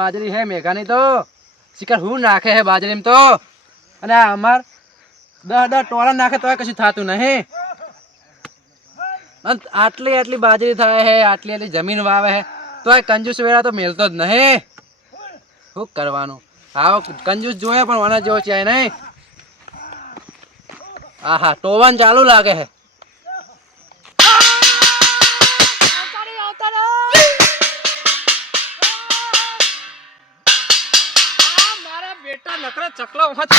બાજરી હે મેઘાની તો. શિકાર હું નાખે હે બાજરીમાં તો. અને આ અમાર દહ દહ ટોળા નાખે તો કશું થતું નહીં. આટલી આટલી બાજરી થાય હે, આટલી આટલી જમીન વાવે હે, તોય કંજૂસ વેળા તો મેલતો જ નહીં. શું કરવાનું? આવો કંજૂસ જોયે પણ વાના જેવો છે નહીં. આહા, ટોવન ચાલુ લાગે હે. નકરા ચકલા વખત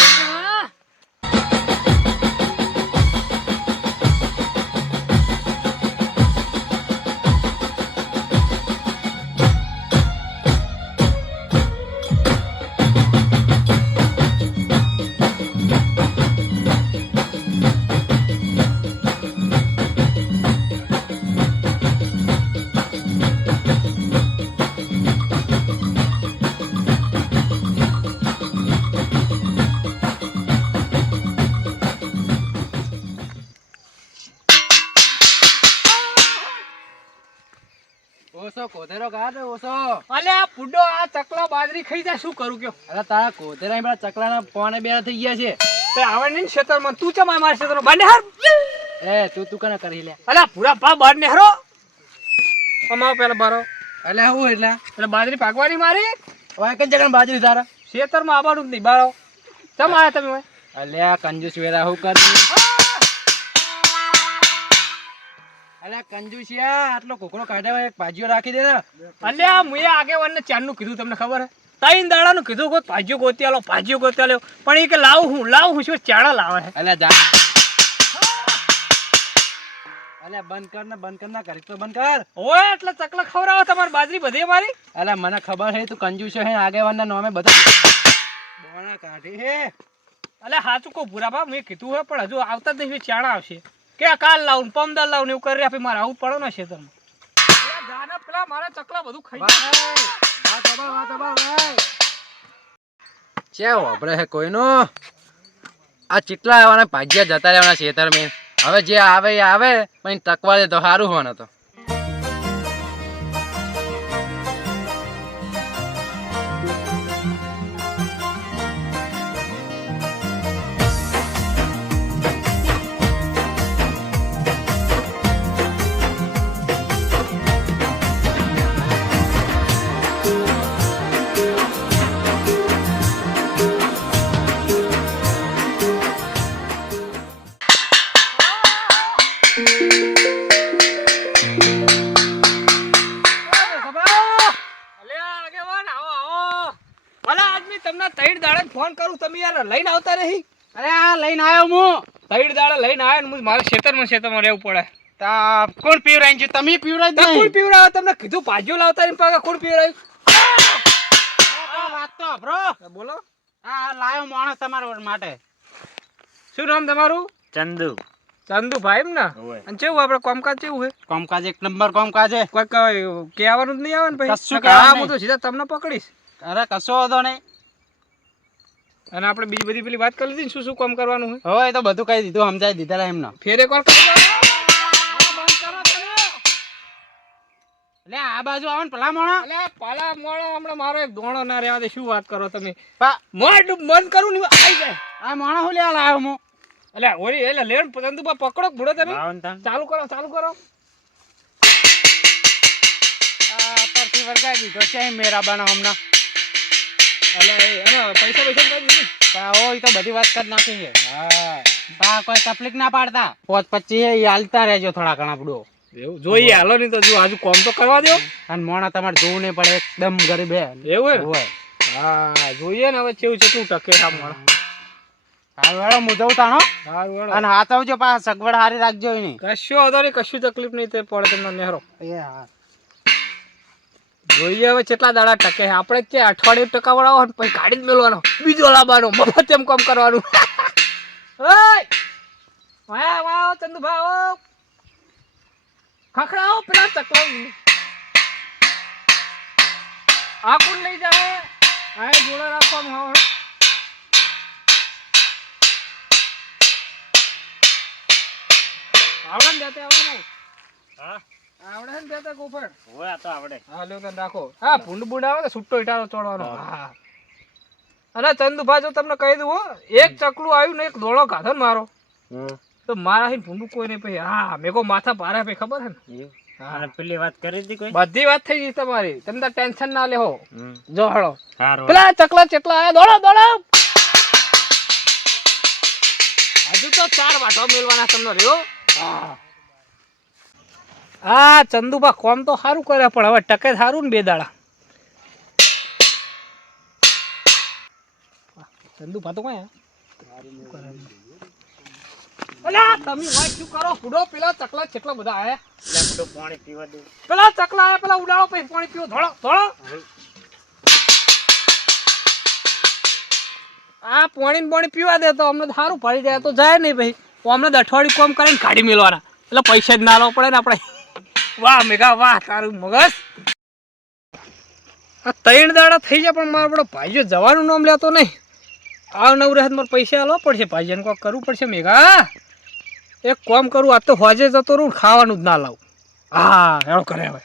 ઓછો કોધેરો કાઢ ઓછો અલે આ પુડો આ ચકલા બાજરી ખાઈ જાય શું કરું કયો? અરે તારા કોતેરા પેલા ચકલાના પોણે બેરા થઈ ગયા છે. તે આવે નહીં ને ખેતરમાં. તું ચમ મારા ખેતરમાં? બાને હાર. એ તું તું કને કરી લે. અલે પૂરા પા બાર ને હરો અમાવ પેલા બારો. એટલે હું એટલે? એટલે બાજરી પાકવાની મારી? હવે કે જગન બાજરી તારા ખેતરમાં માં જ નહીં બારો. ચમ આયા તમે ઓય? અલ્યા કંજૂસ વેરા હું કરી? અલ્યા કંજૂસિયા આટલો કોકરો કાઢ્યા એક ભાજીઓ રાખી દે. અલ્યા મુએ આગેવાનને ચારનું કીધું તમને ખબર હે? દાડાનું કીધું ગોત ભાજીઓ ગોતી આલો ભાજીઓ ગોતી આલો. પણ એ કે લાવ હું લાવ હું શું ચાણા લાવે અલ્યા જા. અલ્યા બંધ કર ને બંધ કર ના કરી તો બંધ કર. ઓય એટલે ચકલા ખવડાવો તમારી બાજરી બધી મારી. અલ્યા મને ખબર હે તું કંજુસ હે આગેવાનના નામે બધા બોણા કાઢી હે. અલ્યા હાચું કહું પૂરા બાપ મેં કીધું હે પણ હજુ આવતા જ નહીં ચાણા આવશે. કે કાલ લાવું ને પમદાર લાવું એવું કરી આપી મારે આવું પડો ને ખેતરમાં. જાને પેલા મારા ચકલા બધું ખાઈ. છે વાપરે હે કોઈનો? આ ચીટલા આવવાના ભાગ્યા જતા રહેવાના છેતર મેં હવે જે આવે એ આવે પણ ટકવા દે તો સારું હોવાનું તો. તમને ત્રણ દાડે ફોન કરું તમે યાર લઈને આવતા રહી અરે આ લઈને આવ્યો હું ત્રણ દાડે લઈને આવ્યો ને હું મારે ખેતરમાં ખેતરમાં રહેવું પડે તા કોણ પીવરાઈ છે તમે પીવરાઈ તો કોણ પીવડાવે તમને કીધું ભાજીઓ લાવતા ને પાછા કોણ પીવડાવ્યું વાત તો બ્રો બોલો. હા લાયો માણસ તમારા માટે. શું નામ તમારું? ચંદુ. ચંદુભાઈ એમ ને? અને કેવું આપડે કામકાજ કેવું છે? કોમકાજ એક નંબર કોમકાજ હે કોઈ કહેવાનું જ નહીં આવે ને ભાઈ? કશું હા હું તો સીધા તમને પકડીશ. અરે કશો વાંધો નહીં. અને આપણે બીજી બધી પેલી વાત કરી લીધી ને શું શું કામ કરવાનું છે? હવે એ તો બધું કહી દીધું સમજાવી દીધા એમને. ફેર એક વાર. એટલે આ બાજુ આવો ને પલા મોણો અલ્યા, પલા મોણો હમણાં મારો એક દોણો ના રહેવા દે શું વાત કરો તમે? મોઢ બંધ કરું ને આવી જાય. આ મોણો હું લેવા લાવ્યો હું? અલ્યા ઓરી એટલે લેણ ચંદુબા પકડો બુડો તમે. ચાલુ કરો ચાલુ કરો. આ પરથી વળગાઈ દીધો છે મેરાબાનો હમણાં. અલ્યા એ અને પૈસા પૈસા કરી ઓ તો બધી વાત કરી નાખી છે. હા. પા કોઈ તકલીફ ના પાડતા. પોચ પચી એ હાલતા રહેજો થોડા ઘણા પડો એવું? જોઈએ હાલો નહીં તો જો આજુ કોમ તો કરવા દો અને મોણા તમારે જોવું નહીં પડે એકદમ ગરીબે એવું હોય. હા જોઈએ ને હવે કેવું તું ટકે આ મોણો. હા વેળો હું જઉં તાણો સારું હેડો. અને હાથ આવજો પા સગવડ હારી રાખજો એની. કશું વાંધો નહીં કશું તકલીફ નહીં તે પડે તમને નેહરો. એ હા. જોઈએ હવે કેટલા દાડા ટકે. આપણે કે અઠવાડિયે ટકા વળાવો ને પછી જ મેળવાનો બીજો લાવવાનો મફત એમ કામ કરવાનું. ઓય! વાહ વાહ ચંદુભાઈ ખખડાવો પેલા ચકલા આ કોણ લઈ જાવ? આ જોડે રાખો આવડે ને જાતે આવડે. ને હા? આવડે ને જાતે ગોફણ. હોય આ તો આવડે. હા લ્યો તને રાખો હા ભૂંડ બુંડ આવે ને છૂટો ઇટારો ચોડવાનો હા. અને ચંદુભા જો તમને કહી દઉં એક ચકલું આવ્યું ને એક દોડો કાઢો ને મારો. તો મારા ભૂંડું કોઈ નહીં પછી હા મેં કો માથા ભારે પછી ખબર છે ને? પેલી વાત કરી હતી કોઈ? બધી વાત થઈ ગઈ તમારી. તમે ટેન્શન ના લેહો જો હળો. પેલા ચકલા ચેટલા આયા? દોડો દોડો. હજુ તો ચાર વાટો મેળવાના તમને રહ્યો હા. આ ચંદુભા કોમ તો સારું કરે પણ હવે ટકે સારું ને બે દાડા. ચંદુભા તો કયા તમે વાત શું કરો? ઉડો પેલા ચકલા કેટલા બધા આયા? પાણી પીવા દે. પેલા ચકલા આયા પેલા ઉડાડો પછી પાણી પીવો ધોળો ધોળો. આ પાણી પાણી પીવા દે તો અમને સારું પડી જાય તો જાય નહીં ભાઈ. તો અઠવાડિયું કોમ કરીને કાઢી મેળવાના. એટલે પૈસા જ ના લાવવા પડે ને આપણે. વાહ મેઘા વાહ, તારું મગજ. આ ત્રણ દાડા થઈ જાય પણ મારો બધો ભાઈઓ જવાનું નામ લેતો નહીં. આ નવરાત મારે પૈસા આલવા પડશે ભાઈજાને કોક કરવું પડશે મેઘા એક કોમ કરું આ તો હોજે જતો રહું ખાવાનું જ ના લાવું. હા એવું કરે હવે.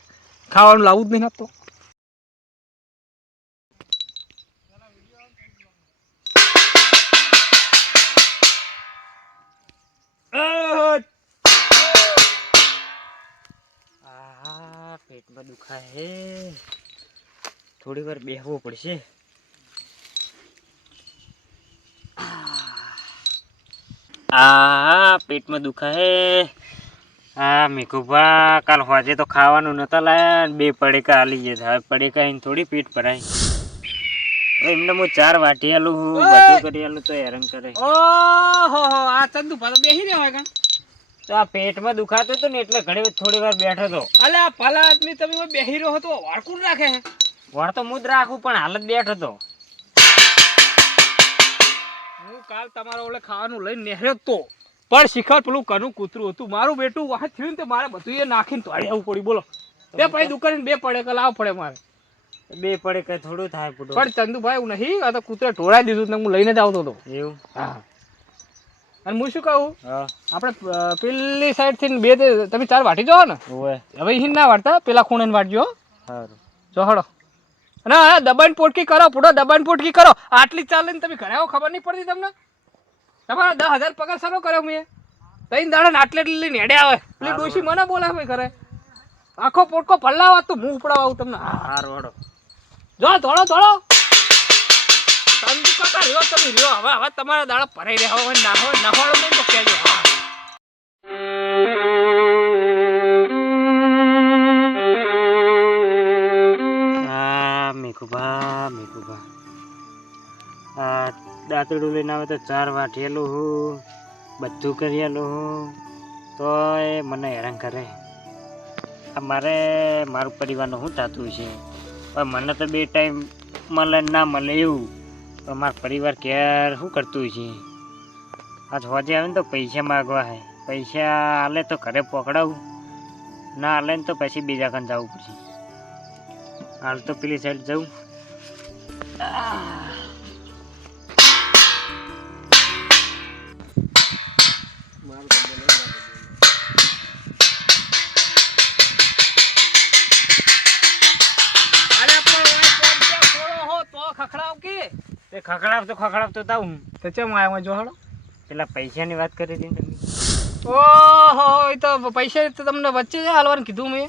ખાવાનું લાવવું જ નહીં તો. આ દુખાય હે. થોડી વાર બેહવું પડશે. આ પેટમાં દુખાય હા. મેઘુભા કાલ હોજે તો ખાવાનું નતા લાયા બે પડીકા હાલી ગયા હવે પડીકા એને થોડી પેટ ભરાય. એમને હું ચાર વાટી આલું હું બધું કરી આલું તો હેરાન કરે. ઓહો આ ચંદુ પાછો બેસી રહ્યો હોય કાં તો આ પેટમાં દુખાતું હતું ને એટલે ઘણી થોડી વાર બેઠો હતો. અલે આ ભલા આદમી તમે બેહી રહ્યો હતો વાળકું રાખે વાળ તો હું જ રાખું પણ હાલત બેઠો હતો. હું કાલ તમારો ઓલે ખાવાનું લઈને નેહર્યો તો. પણ શિખર પેલું કનું કૂતરું હતું. મારું બેટું વાહ થયું ને તે મારે બધું એ નાખીને તો આવવું પડ્યું. બોલો. તે પછી દુકાને બે પડે કે લાવ પડે મારે. બે પડે કઈ થોડું થાય પણ ચંદુભાઈ હું નહીં. આ તો કૂતરે ઢોળાઈ દીધું હું લઈને જ આવતો હતો. એવું? હા. અને હું શું કહું? આપણે પેલી સાઈડથી બે તમે ચાર વાટી જાઓ ને. હવે હિન ના વાટતા પેલા ખૂણે વાટજો. ના જો હળો. અને હા દબાણ પોટકી કરો પૂરો દબાણ પોટકી કરો. આટલી ચાલે ને તમે ઘરે આવો ખબર નહીં પડતી તમને? તમારા દસ હજાર પગાર સારો કર્યો મેં? તઈ દાડા ને આટલે એટલી નેડે આવે. પેલી ડોશી મને બોલાવે ઘરે? આખો પોટકો પલ્લાવા તો હું ઉપડાવા આવું તમને. હાર સારું જો ધોળો ધોળો. તંદુ કરતા રહ્યો, તમે રહ્યો. હવે હવે તમારા દાડા ભરાઈ રહ્યા હોય, ના હોય ના હોય નહીં તો કહેજો મેઘુભા મેઘુભા આ દાંતડું લઈને આવે તો ચાર વાઠેલું હું, બધું કરેલું હું, તોય મને હેરાન કરે. આ મારે, મારું પરિવારનું શું થતું છે? પણ મને તો બે ટાઈમ મળે ના મળે એવું. પણ મારા પરિવાર કેર શું કરતું છે? આજ હોજે આવે ને તો પૈસા માગવા હે. પૈસા આલે તો ઘરે પકડાવું ના આલે ને તો પછી બીજા કાન જવું પડશે. હાલ તો પેલી સાઈડ જવું અરે ખખડાવતો ખખડાવતો તા હું તો ચમ આવ્યો જો હળો પેલા પૈસાની વાત કરી હતી તમે? ઓહો એ તો પૈસા તો તમને વચ્ચે જ હાલવાનું કીધું મેં.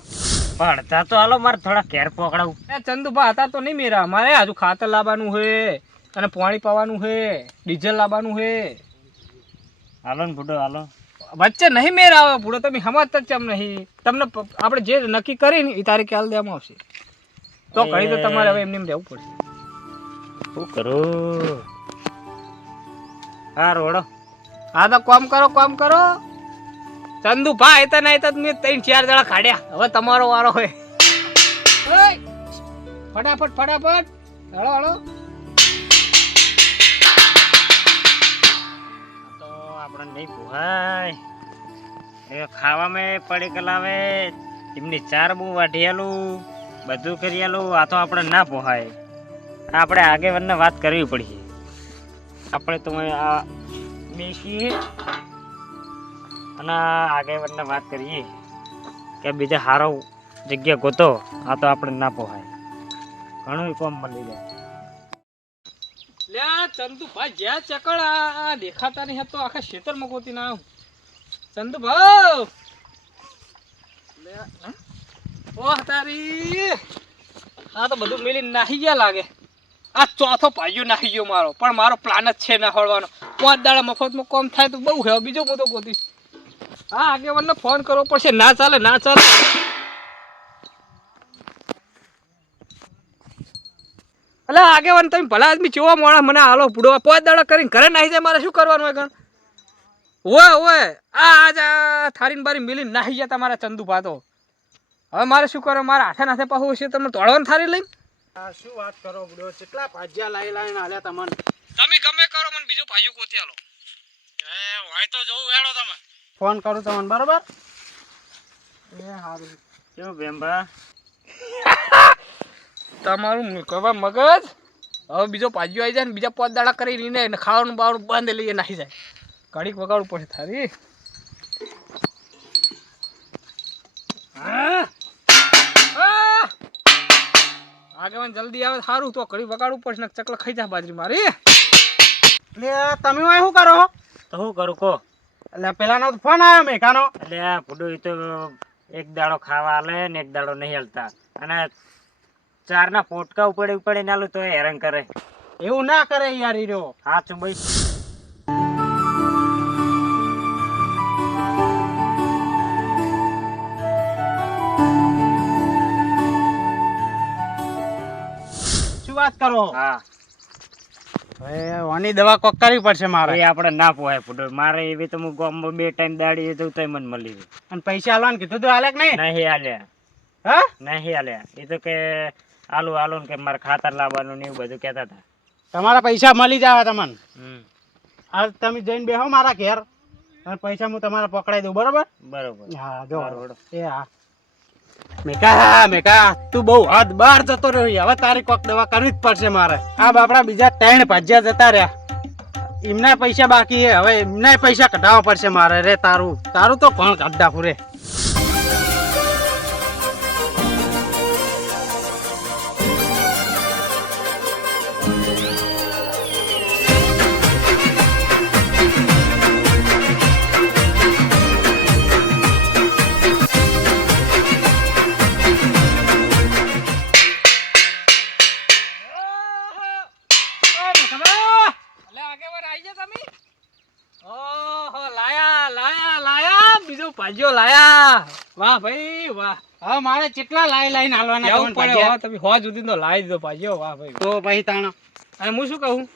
પડતા તો હાલો મારે થોડા કેર પકડાવું. એ ચંદુભા હતા તો નહીં મેરા. મારે હજુ ખાતર લાવવાનું હે અને પાણી પાવાનું હે ડીઝલ લાવવાનું હે. હાલો ને ભૂડો હાલો. વચ્ચે નહીં મેર આવે પૂરો તમે સમજતા જ ચમ નહીં? તમને આપણે જે નક્કી કરી ને એ તારીખે હાલ દેવામાં આવશે. તો ઘડી તો તમારે હવે એમને એમ રહેવું પડશે. શું કરો? હા રોડો. હા તો કોમ કરો કોમ કરો. ચંદુ ભાઈ તો નહીં તો મેં ત્રણ ચાર જણા કાઢ્યા હવે તમારો વારો હોય. ફટાફટ ફટાફટ. હળો હળો. તો આપણે નહીં પોહાય એ ખાવામાં પડી કલાવે એમની ચાર બહુ વાઢિયાલું બધું કરી આલું. આ તો આપણે ના પોહાય આપણે આગેવાનને વાત કરવી પડશે. આપણે તો આ બેસીએ અને આગેવાનને વાત કરીએ કે બીજા સારો જગ્યા ગોતો, આ તો આપણે ના પોહાય. ઘણું કોમ મળી જાય. લે ચંદુભાઈ જ્યાં ચકળ, આ દેખાતા નહીં તો આખા ખેતરમાં ગોતી ના આવું ચંદુભાઈ લે તારી! આ તો બધું મિલી નાહી ગયા લાગે. આ ચોથો પાયો નાહી ગયો મારો. પણ મારો પ્લાન જ છે ના હળવાનો. પાંચ દાડા મફતમાં કોમ થાય તો બહુ હે. બીજો હું તો ગોતીશ. હા, આગેવાનને ફોન કરવો પડશે. ના ચાલે ના ચાલે. અલે, આગેવાન, તમે ભલા આદમી જોવા મોડા મને હાલો પૂડવા પાંચ દાડા કરીને ઘરે નાહી જાય, મારે શું કરવાનું હોય ઓય ઓય, આ આજ આ થારીને બારી મિલીને નાહી ગયા તમારા ચંદુ ભાતો. હવે મારે શું કરો મારા હાથે નાથે પાછું છે તમને તોડવાનું થારી લઈને? શું વાત કરો બડો? કેટલા ભાજ્યા લાઈ લાઈને આલ્યા તમને તમે ગમે કરો મને બીજો ભાજુ કોતી આલો એ હોય તો જોઉં હેડો તમે. ફોન કરું તમને બરોબર? એ હારું. કેવું બેમ્બા તમારું કવા મગજ? હવે બીજો પાજો આવી જાય ને બીજા પાંચ દાડા કરી લઈને ખાવાનું બાવાનું બંધ લઈએ નાખી જાય. ઘડીક વગાડવું પડશે થારી આગેવાન જલ્દી આવે સારું તો ઘડી વગાડવું પડશે ને ચકલા ખાઈ જા બાજરી મારી. એટલે તમે હોય શું કરો તો શું કરું કહો? એટલે પેલાનો તો ફોન આવ્યો મેકાનો એટલે ફૂડો એ તો એક દાડો ખાવા આલે ને એક દાડો નહીં હાલતા. અને ચારના પોટકા ઉપડે ઉપડે નાલું તો હેરાન કરે. એવું ના કરે યાર ઈ રહ્યો સાચું વાત કરો. હા. દવા કોક કરવી પડશે મારે. એ આપણે ના પોહાય ફૂડો મારે એવી તો હું ગામમાં બે ટાઈમ દાડી જવું તો મને મળી અને પૈસા આલવાનું કીધું તો આલે કે નહીં? નહીં આલે હા? નહીં આલે એ તો કે આલુ આલુ કે મારે ખાતર લાવવાનું ને એવું બધું કહેતા હતા. તમારા પૈસા મળી જાય તમને. હમ. આ તમે જઈને બેહો મારા ઘેર. અને પૈસા હું તમારા પકડાઈ દઉં. બરોબર? બરોબર. હા જો. એ હા. મેકા મેકા તું બહુ હદ બહાર જતો રહ્યો હવે તારી કોક દવા કરવી જ પડશે મારે. આ બાપડા બીજા ત્રણ ભાજ્યા જતા રહ્યા. એમના પૈસા બાકી હવે એમના પૈસા કઢાવવા પડશે મારે રે તારું. તારું તો કોણ કાઢા પૂરે બીજો ભાજ્યો લાયા. વાહ ભાઈ વાહ. હવે મારે કેટલા લાઈ લાઈને હાલવાના કેવું પડે ભાજ્યા? હો. તમે હો સુધી તો લાઈ દીધો ભાજ્યો વાહ ભાઈ તો ભાઈ તાણા. અને હું શું કહું?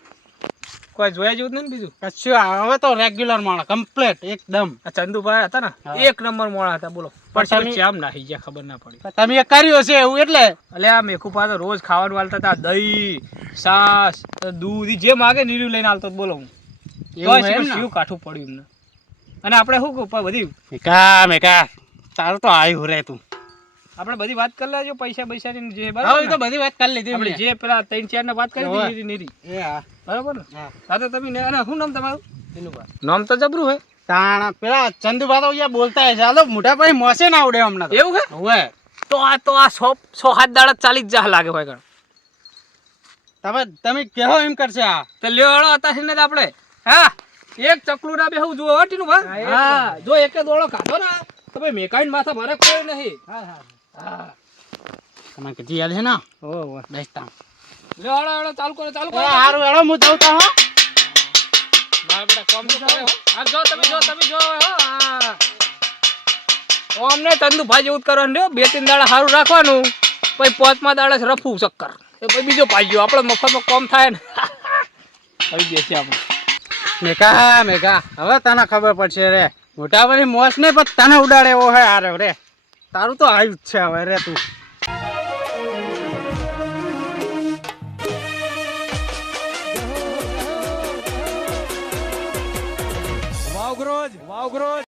કોઈ જોયા જેવું નહીં બીજું? કશું હવે તો રેગ્યુલર માણસ કમ્પ્લીટ એકદમ. ચંદુભાઈ હતા ને એક નંબર મોડા હતા બોલો. પણ તમે- ચામ નાખી ગયા ખબર ના પડી. તમે એક કર્યું હશે એવું એટલે? એટલે આ મેકુપા તો રોજ ખાવાનું વાલતા હતા દહીં સાસ દૂધ જે માગે નીલું લઈને હાલતો બોલો હું? શિવ કાઠું પડ્યું એમને. અને આપણે શું કહું બધી મેકા મેકા. તારું તો આવ્યું રે તું. આપણે બધી વાત કરી લેજો પૈસા પૈસા ની જે બરાબર તો બધી વાત કરી લીધી આપણે જે પેલા ત્રણ ચાર ને વાત કરી દીધી નીરી. એ હા. બરાબર ને? હા. તો તમે અને શું નામ તમારું? નામ તો જબરું હે. તાણા પેલા ચંદુભા તો અહીંયા બોલતા હશે હાલો મોટા ભાઈ મોસે ના આવડે હમણાં એવું કે હવે તો આ તો આ સો સો હાથ દાડા ચાલી જ જા લાગે હોય ગણ. તમે તમે કેવો એમ કરશે આ. તો લ્યો હળો હતા ને આપણે. હા. એક ચકલું ના બેહું જુઓ જો ટીનું ભાઈ હા જો એકે દોડો ખાધો ને તો ભાઈ મેકાઈન માથા ભરે કોઈ નહીં. હા તમે કીધી યાદ છે ને? ઓ બેસતા લે હળો હળો ચાલુ કરો ચાલુ કરો. હારું હેડો હું જાઉં તો હો. મારા બેટા કોમ તો કરે હા. આ જો તમે જો તમે જો હા. હા. તંદુ ભાઈ જેવું કરવાનું રહ્યો. બે ત્રણ દાડા સારું રાખવાનું. પછી પાંચમા દાડા છે રફું ચક્કર એ પછી બીજો પાડ્યો આપણે મફતમાં કોમ થાય ને. હવે બેસી આપણે મેકા મેકા. હવે તને ખબર પડશે રે મોટા ભાઈ મોસ ને પણ તને ઉડાડે એવો હે આરે રે. તારું તો આવ્યું જ છે હવે રે તું. વાવગ્રોજ વાવગ્રોજ.